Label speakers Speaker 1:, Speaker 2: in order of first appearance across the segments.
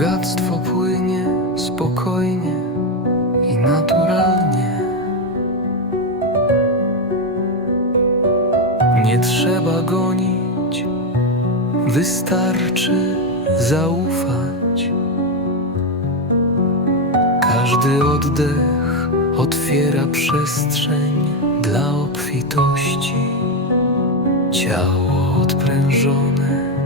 Speaker 1: Bogactwo płynie spokojnie i naturalnie. Nie trzeba gonić, wystarczy zaufać. Każdy oddech otwiera przestrzeń dla obfitości. Ciało odprężone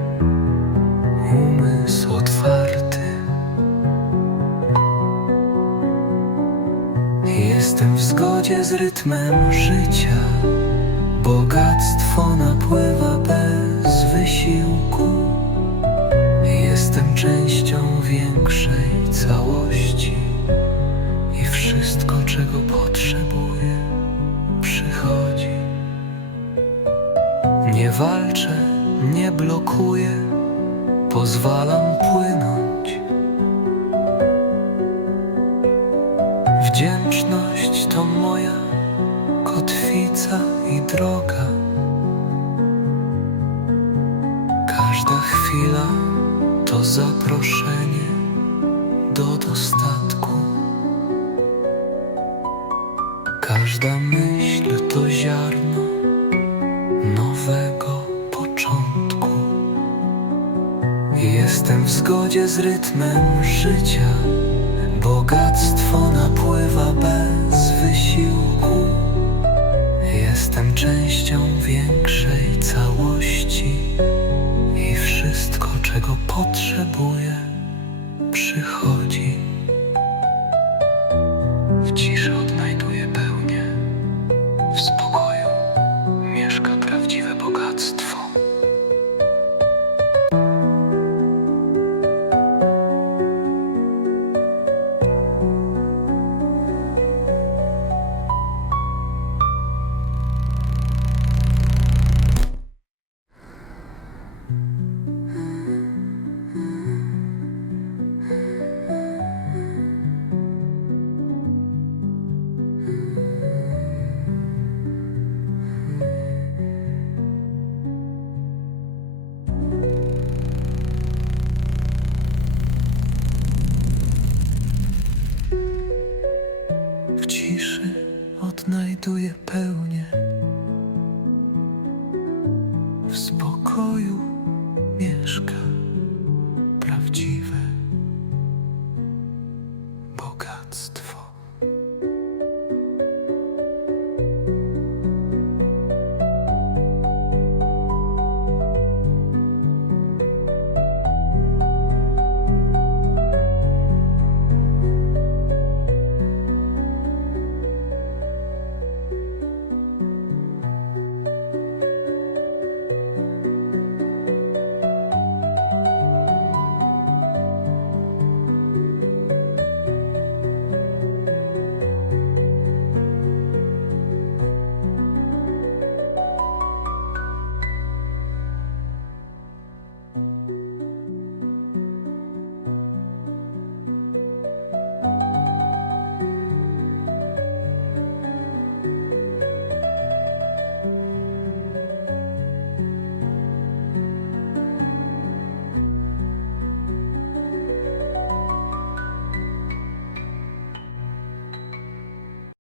Speaker 1: Jestem w zgodzie z rytmem życia. Bogactwo napływa bez wysiłku. Jestem częścią większej całości i wszystko, czego potrzebuję, przychodzi. Nie walczę, nie blokuję, pozwalam płynąć. Wdzięczność to moja kotwica i droga. Każda chwila to zaproszenie do dostatku. Każda myśl to ziarno nowego początku. Jestem w zgodzie z rytmem życia. Bogactwo napływa bez wysiłku. Jestem częścią większej całości i wszystko, czego potrzebuję, przychodzi. Odnajduję pełnię. W spokoju